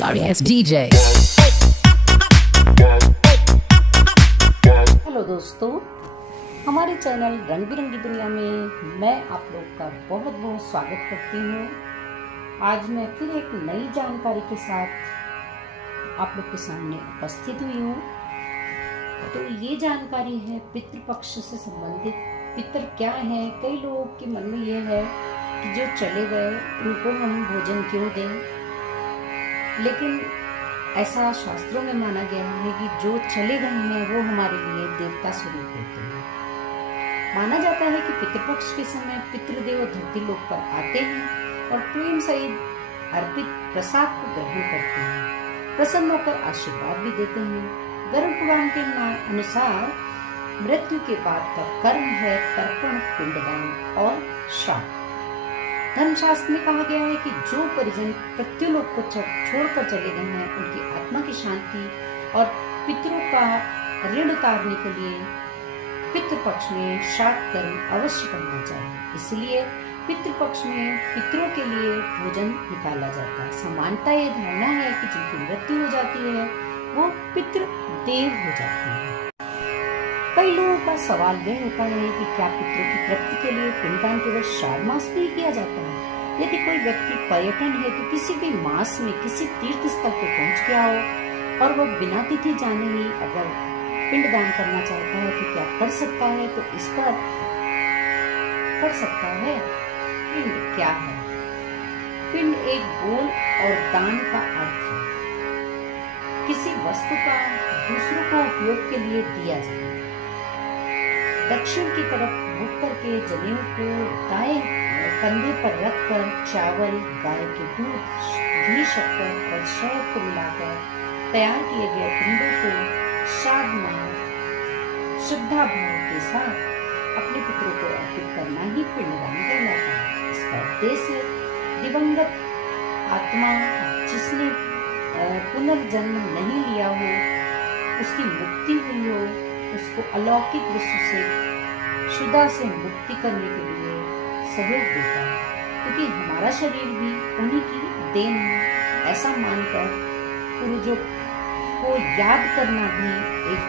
Sorry ass DJ. Hello दोस्तों, हमारे channel रंग बिरंगी दुनिया में मैं आप लोग का बहुत बहुत स्वागत करती हूँ। आज मैं फिर एक नई जानकारी के साथ आप लोग के सामने उपस्थित हुई हूँ। तो ये जानकारी है पितृपक्ष से संबंधित। पितृ क्या है? कई लोगों के मन में ये है कि जो चले गए उनको हम भोजन क्यों दें, लेकिन ऐसा शास्त्रों में माना गया है कि जो चले गए हैं वो हमारे लिए देवता स्वरूप होते हैं। माना जाता है कि पितृपक्ष के समय पितृदेव धरती लोक पर आते हैं और प्रेम सहित अर्पित प्रसाद को ग्रहण करते हैं, प्रसन्न होकर आशीर्वाद भी देते हैं। गरुड़ पुराण के अनुसार मृत्यु के बाद का कर्म है तर्पण, पिंडदान और श्राद्ध। धर्मशास्त्र में कहा गया है कि जो परिजन पृथ्वीलोक को छोड़कर चले गए हैं उनकी आत्मा की शांति और पितरों का ऋण उतारने के लिए पितृपक्ष में श्राद्ध कर्म अवश्य करना चाहिए। इसलिए पितृपक्ष में पितरों के लिए भोजन निकाला जाता है। सामान्यतः ये धारणा है कि जिनकी मृत्यु हो जाती है वो पितृदेव हो जाते हैं। कई लोगों का सवाल यह होता है कि क्या पितरों की तृप्ति के लिए पिंडदान केवल श्राद्ध मास में ही किया जाता है? यदि कोई व्यक्ति पर्यटन है तो किसी भी मास में किसी तीर्थ स्थल पर पहुंच गया हो और वह बिना तिथि जाने ही अगर पिंडदान करना चाहता है तो क्या कर सकता है? तो इस पर कर सकता है। पिंड क्या है? पिंड एक बोल और दान का अर्थ है किसी वस्तु का दूसरों को उपयोग के लिए दिया जाए। दक्षिण की तरफ मुख करके जनेऊ को दाएं कंधे पर रखकर चावल, गाय के दूध, घी, शक्कर और शहद को मिलाकर तैयार किए गए पिंडों को श्राद्ध में श्रद्धा भाव के साथ अपने पितरों को अर्पित करना ही पिंडदान कहलाता है। इसका उद्देश्य दिवंगत आत्मा जिसने पुनर्जन्म नहीं लिया हो, उसकी मुक्ति हुई हो, उसको अलौकिक विश्व से शुदा से मुक्ति करने के लिए सहयोग देता है, क्योंकि हमारा शरीर भी उन्हीं की देन है। ऐसा मानकर पूर्वजों को याद करना भी एक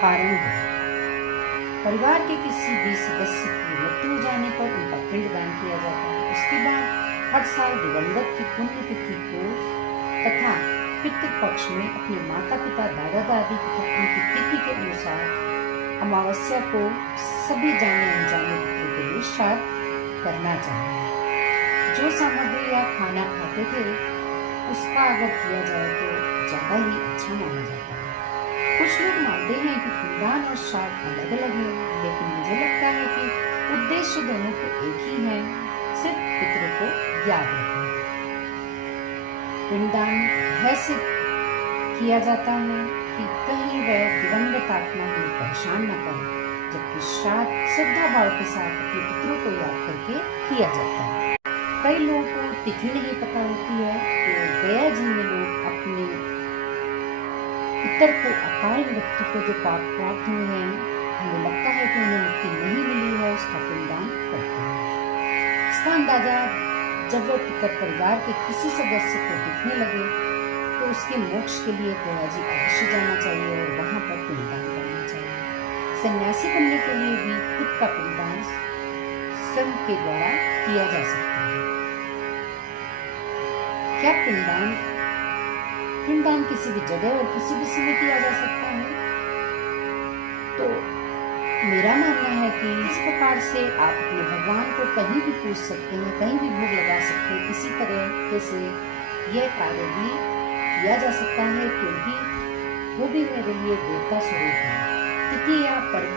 कारण है। परिवार के किसी भी सदस्य की मृत्यु हो जाने पर उनका पिंडदान किया जाता है। उसके बाद हर साल दिवंगत की पुण्यतिथि को तथा पितृपक्ष में अपने माता पिता, दादा दादी तथा उनकी तिथि के अनुसार अमावस्या को सभी जाने अनजाने पितरों के लिए श्राद्ध करना चाहिए। जो सामग्री या खाना खाते थे उसका अगर किया जाए तो ज्यादा ही अच्छा माना जाता है। कुछ लोग मानते हैं कि पिंडदान और श्राद्ध अलग अलग है, लेकिन मुझे लगता है कि उद्देश्य दोनों को एक ही है, सिर्फ पितरों को याद रखना। पिंडदान ऐसे किया जाता है कि कहीं वह दिवंगत आत्मा हमें परेशान न करे, जबकि श्राद्ध श्रद्धा भाव के साथ अपने पितरों को याद करके किया जाता है। कई लोगों को तिथि नहीं पता होती है तो गया जी में लोग अपने पितर को अकाल मृत्यु को जो पाप प्राप्त हुए हैं, हमें लगता है कि उन्हें मुक्ति नहीं मिली है, उसका पिंडदान करते हैं। इसका अंदाजा जब वह पितर परिवार के किसी सदस्य को दिखने लगे तो उसके मोक्ष के लिए गया जी अवश्य जाना चाहिए और वहां पर पिंडदान करना चाहिए। सन्यासी बनने के लिए भी खुद का पिंडदान स्वयं के द्वारा किया जा सकता है। क्या पिंडदान किसी भी जगह और किसी भी समय किया जा सकता है? तो मेरा मानना है कि इस प्रकार से आप अपने भगवान को कहीं भी पूछ सकते हैं, कहीं भी भोग लगा सकते हैं। इसी तरह से यह कार्य भी किया जा सकता है, क्योंकि वो भी मेरे लिए देवता स्वरूप है। तिथि या पर्व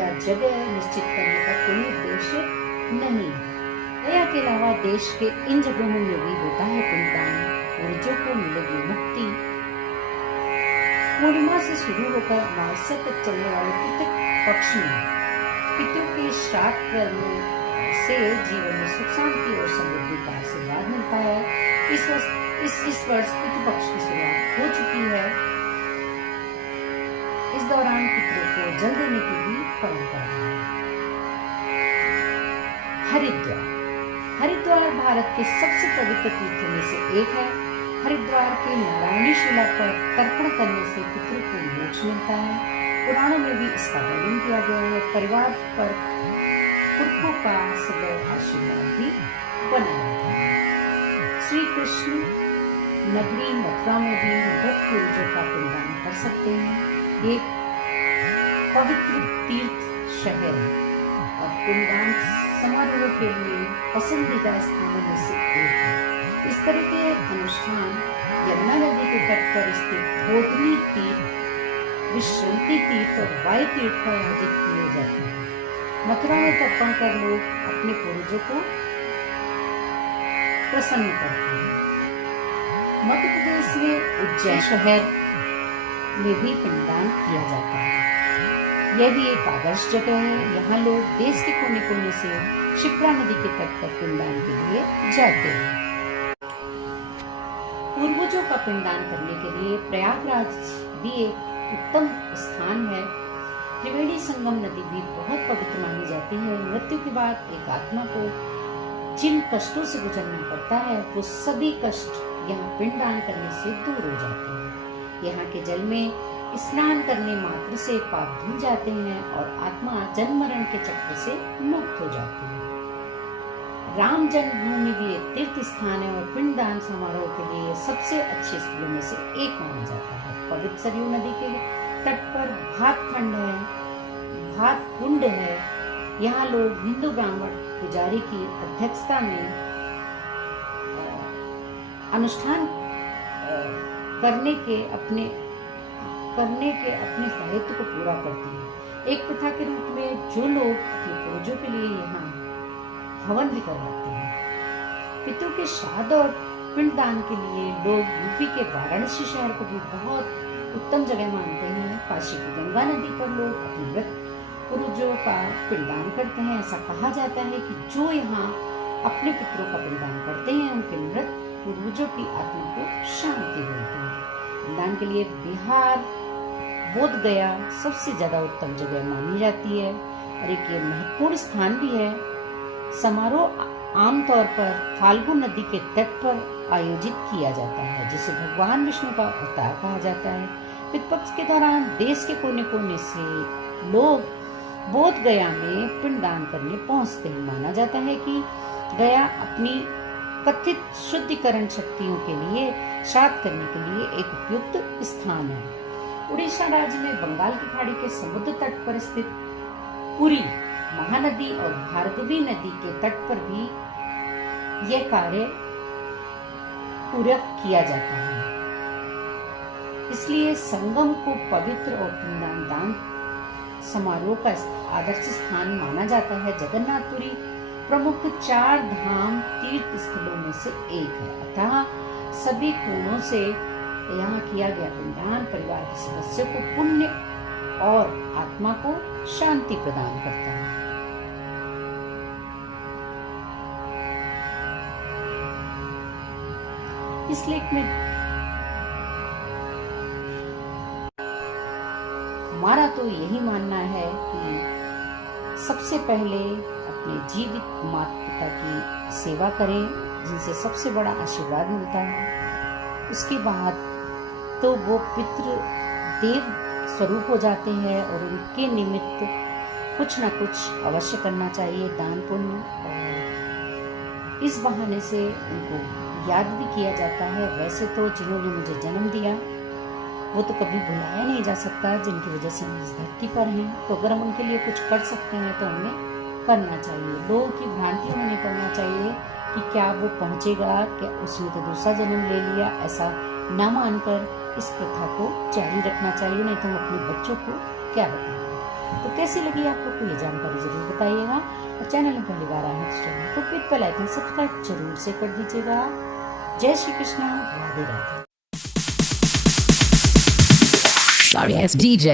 या जगह निश्चित करने का कोई उद्देश्य नहीं है। गया के अलावा देश के इन जगहों में भी होता है पिंडदान। पूर्वजों को मिलेगी मुक्ति। पूर्णिमा से शुरू होकर अमावस्या तक चलने वाले पितृपक्ष में पितरों के श्राद्ध कर्म से जीवन में सुख शांति और समृद्धि का आशीर्वाद मिलता है। इस वर्ष पितृपक्ष की शुरुआत हो चुकी है। इस दौरान पितरों को जल देने की भी परंपरा है। हरिद्वार हरिद्वार भारत के सबसे पवित्र तीर्थों में से एक है। हरिद्वार के नारायणी शिला पर तर्पण करने से पितरों को मोक्ष मिलता है। पुराणों में भी इसका वर्णन किया गया है। परिवार पर पुरखों का सदैव आशीर्वाद भी बना रहता है। श्री कृष्ण नगरी मथुरा में भी मृत पूर्वजों का पिंडदान कर सकते हैं। एक पवित्र तीर्थ शहर है और पिंडदान समारोह के लिए पसंदीदा स्थानों में से एक है। इस तरह के अनुष्ठान यमुना नदी के तट पर स्थित बोधनी तीर्थ, विश्रांति तीर्थ और वायु तीर्थ पर आयोजित किए जाते हैं। मथुरा में तर्पण कर लोग अपने पूर्वजों को प्रसन्न करते हैं। मध्य प्रदेश में उज्जैन शहर में भी पिंडदान किया जाता है। यह भी एक आदर्श जगह है। यहाँ लोग देश के कोने कोने से शिप्रा नदी के तट पर पिंडदान के लिए जाते हैं। पूर्वजों का पिंडदान करने के लिए प्रयागराज भी एक उत्तम स्थान है। त्रिवेणी संगम नदी भी बहुत पवित्र मानी जाती है। मृत्यु के बाद एक आत्मा को जिन कष्टों से गुजरना पड़ता है वो सभी कष्ट यहाँ पिंडदान करने से दूर हो जाते हैं। यहाँ के जल में स्नान करने मात्र से पाप धुल जाते हैं और आत्मा जन्म मरण के चक्र से मुक्त हो जाती है। राम जन्मभूमि भी एक तीर्थ स्थान है और पिंडदान समारोह के लिए सबसे अच्छे स्थलों में से एक माना जाता है। पवित्र सरयू नदी के तट पर भातखंड है, भात कुंड है। यहाँ लोग हिंदू ब्राह्मण पुजारी की अध्यक्षता में अनुष्ठान करने के अपने दायित्व को पूरा करते हैं। एक प्रथा के रूप में जो लोग अपने पूर्वजों के लिए यहाँ हवन भी करवाते हैं। पितरों के श्राद्ध और पिंडदान के लिए लोग यूपी के वाराणसी शहर को भी बहुत उत्तम जगह मानते हैं। काशी की गंगा नदी पर लोग अपने मृत पूर्वजों का पिंडदान करते हैं। ऐसा कहा जाता है कि जो यहाँ अपने पितरों का पिंडदान करते हैं उनके मृत पूर्वजों की आत्मा को शांति मिलती है। पिंडदान के लिए बिहार बोध गया सबसे ज्यादा उत्तम जगह मानी जाती है और एक ये महत्वपूर्ण स्थान भी है। समारोह आमतौर पर फाल्गु नदी के तट पर आयोजित किया जाता है, जिसे भगवान विष्णु का अवतार कहा जाता है। पितृपक्ष के दौरान देश के कोने कोने से लोग बोध गया में पिंडदान करने पहुंचते हैं। माना जाता है कि गया अपनी कथित शुद्धिकरण शक्तियों के लिए श्राद्ध करने के लिए एक उपयुक्त स्थान है। उड़ीसा राज्य में बंगाल की खाड़ी के समुद्र तट पर स्थित पुरी महानदी और भार्गवी नदी के तट पर भी यह कार्य पूरा किया जाता है। इसलिए संगम को पवित्र और पिंडदान दान समारोह का आदर्श स्थान माना जाता है। जगन्नाथपुरी प्रमुख 4 धाम तीर्थ स्थलों में से एक है। अतः सभी कोणों से यहाँ किया गया पिंडदान परिवार के सदस्यों को पुण्य और आत्मा को शांति प्रदान करता है। इस लेख में हमारा तो यही मानना है कि सबसे पहले अपने जीवित माता पिता की सेवा करें, जिनसे सबसे बड़ा आशीर्वाद मिलता है। उसके बाद तो वो पितृ देव स्वरूप हो जाते हैं और उनके निमित्त कुछ ना कुछ अवश्य करना चाहिए, दान पुण्य, और इस बहाने से उनको याद भी किया जाता है। वैसे तो जिन्होंने मुझे जन्म दिया वो तो कभी भुलाया नहीं जा सकता, जिनकी वजह से हम इस धरती पर हैं। तो अगर हम उनके लिए कुछ कर सकते हैं तो हमें करना चाहिए। लोगों की भ्रांतियों में नहीं करना चाहिए कि क्या वो पहुंचेगा, क्या उसने तो दूसरा जन्म ले लिया, ऐसा ना मानकर इस प्रथा को जारी रखना चाहिए। नहीं तो हम अपने बच्चों को क्या बताएंगे। तो कैसी लगी आपको कोई जानकारी जरूर बताइएगा, और चैनल में पहली बार आए हैं तो चैनल को क्लिक बेल आइकन सब्सक्राइब जरूर से कर दीजिएगा। जय Shri Krishna, Radhe Radhe. Sorry, it's DJ.